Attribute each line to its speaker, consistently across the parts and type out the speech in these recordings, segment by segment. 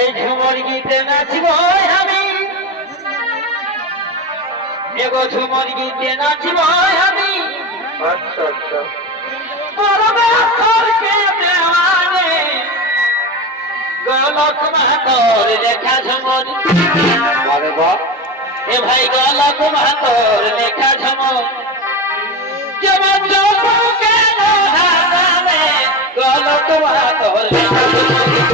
Speaker 1: এই ঝুমর গীতে নাচব আমি। এগো ঝুমর গীতে নাচব আমি।
Speaker 2: আচ্ছা আচ্ছা।
Speaker 1: পরমেশ্বরকে দেওয়ানে গলক মাতর লেখা ঝুমর।
Speaker 2: আরে বাহ।
Speaker 1: এ ভাই গলক মাতর লেখা ঝুমর। যেমন চৌকে নহানে গলক মাতর লেখা ঝুমর।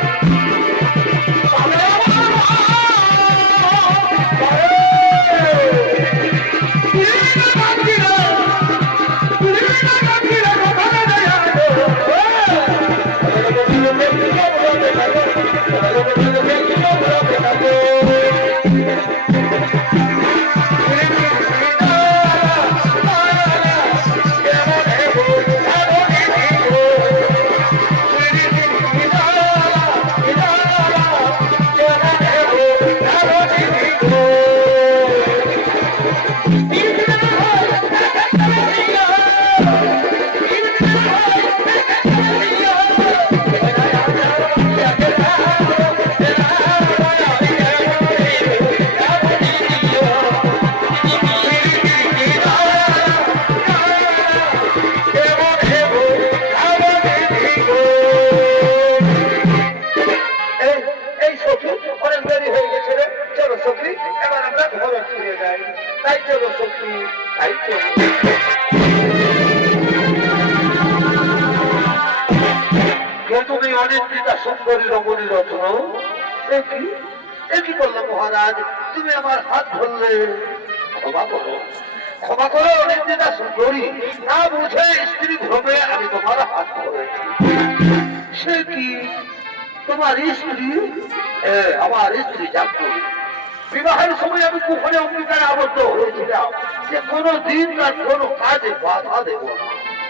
Speaker 2: সুন্দরী রমণী রত্ন এ কি? এ করল মহারাজ? তুমি আমার হাত ধরলে। ক্ষমা করো। ক্ষমা করো সুন্দরী। না বুঝে স্ত্রী আমি তোমার হাত ধরেছি সে কি? তোমার স্ত্রী? আমার স্ত্রী জানতো। বিবাহের সময় আমি কুফলে অঙ্গীকারে আবদ্ধ হয়েছিলাম। যে কোনো দিন তার কোনো কাজে বাধা দেব না।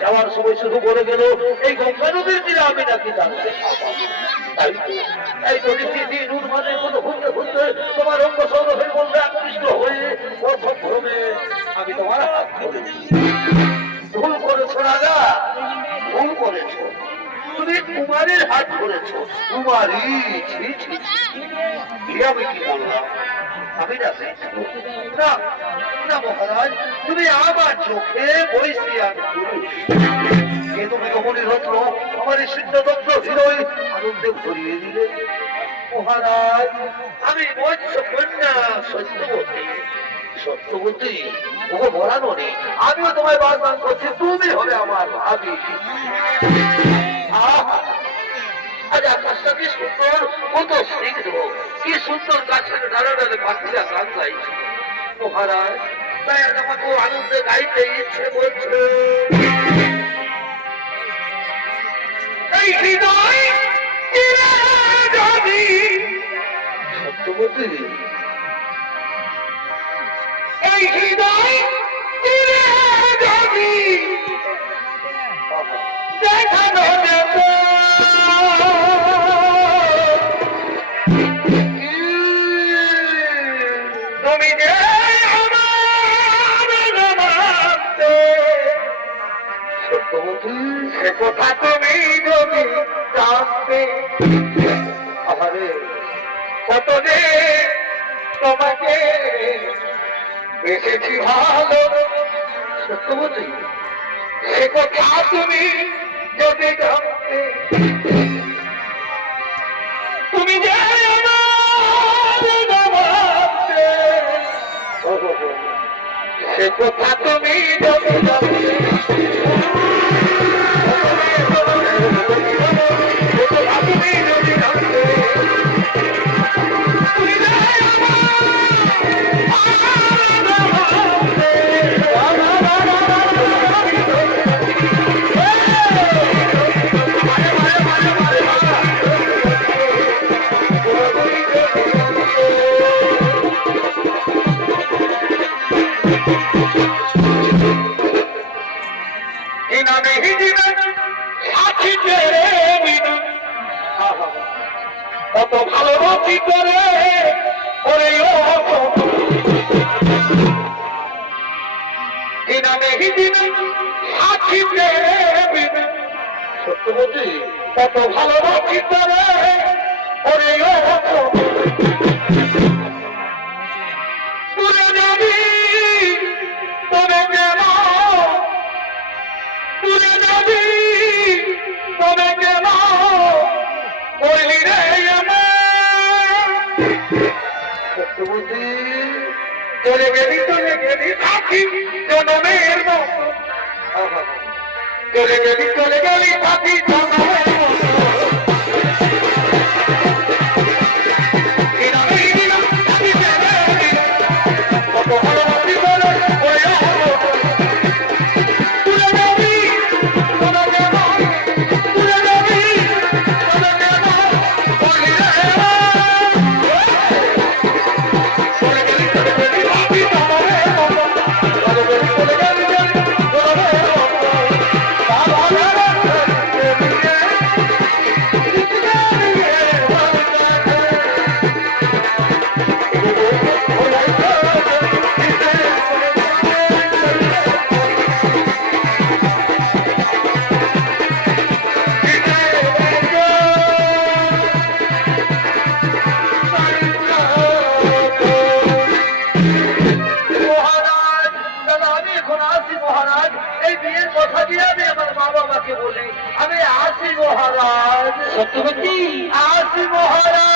Speaker 2: যাওয়ার সময় শুধু বলে গেল, এই গঙ্গা নদীর তীরে আমি নাকি ঘুরতে ঘুরতে তোমার অঙ্গ আকৃষ্ট হয়ে আমি তোমার ভুল তুমি কুমারীর আমি কি বললাম? আমি না না মহারাজ, তুমি আমার চোখে বৈশি আমি পুরুষ কে তুমি কমনি রত্ন? আমার এই সিদ্ধদত্ত হৃদয় আনন্দে ভরিয়ে দিলে। মহারাজ, আমি মৎস্য কন্যা সত্যবতী। সত্যবতী? ওকে বলানো নেই আমিও তোমায় বারবার করছি, তুমি হবে আমার ভাবি। আকাশটা কি সুন্দর কত স্নিগ্ধ কি সুন্দর গাছের ডালে ডালে পাখিরা গান গাইছে। মহারাজ আমাকে আনন্দে গাইতে ইচ্ছে বলছে এই হৃদয় এই হৃদয় দেখানো কথা তুমি যদি জানতে? আমারে কত যে তোমাকে বেঁচেছি ভালো। সত্যবতী সে কথা তুমি যদি জানতে? তুমি যে
Speaker 3: সে কথা তুমি যদি জানতে? কত ভালো রুচি করে ওরে কিনা কত ভালো রুচি করে চলে গেলি চলে গেলি থাকি জনমের মতো চলে গেলি। চলে গেলি থাকি জনমের মতো અમે આશી મહારાજ. સત્યવતી
Speaker 2: આશી
Speaker 3: મહારાજ.